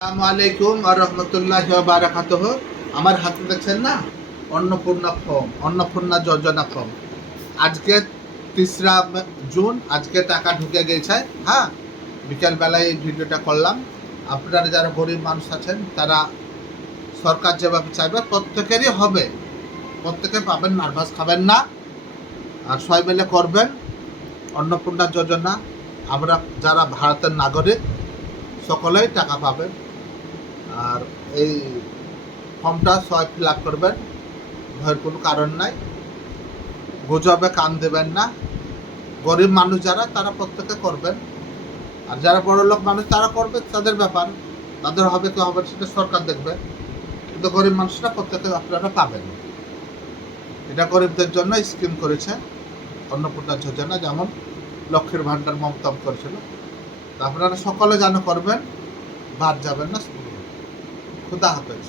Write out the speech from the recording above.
আসসালামু আলাইকুম ওয়া রাহমাতুল্লাহি ওয়া বারাকাতুহু। আমার হাতে দেখছেন না, অন্নপূর্ণা যোজনা ফর্ম। আজকে 3 জুন, আজকে টাকা ঢুকে গেছে। হ্যাঁ, বিকেলবেলায় এই ভিডিওটা করলাম। আপনারা যারা গরিব মানুষ আছেন তারা সরকার যেভাবে চাইবে প্রত্যেকেরই হবে, প্রত্যেকে পাবেন, নার্ভাস খাবেন না, আর সবাই মিলে করবেন। অন্নপূর্ণা যোজনা, আমরা যারা ভারতের নাগরিক সকলেই টাকা পাবেন। আর এই ফর্মটা সবাই ফিল আপ করবেন, ভয়ের কোনো কারণ নাই। গুজবে কান দেবেন না। গরিব মানুষ যারা, তারা প্রত্যেকে করবেন। আর যারা বড় লোক মানুষ তারা করবে, তাদের ব্যাপার, তাদের হবে কি হবে সেটা সরকার দেখবে। কিন্তু গরিব মানুষরা প্রত্যেকে আপনারা পাবেন। এটা গরিবদের জন্য স্কিম করেছে অন্নপূর্ণা যোজনা, যেমন লক্ষ্মীর ভাণ্ডার মমতা করেছিল। আপনারা সকলে যেন করবেন, বাদ যাবেন না। খুদা হাফেজ।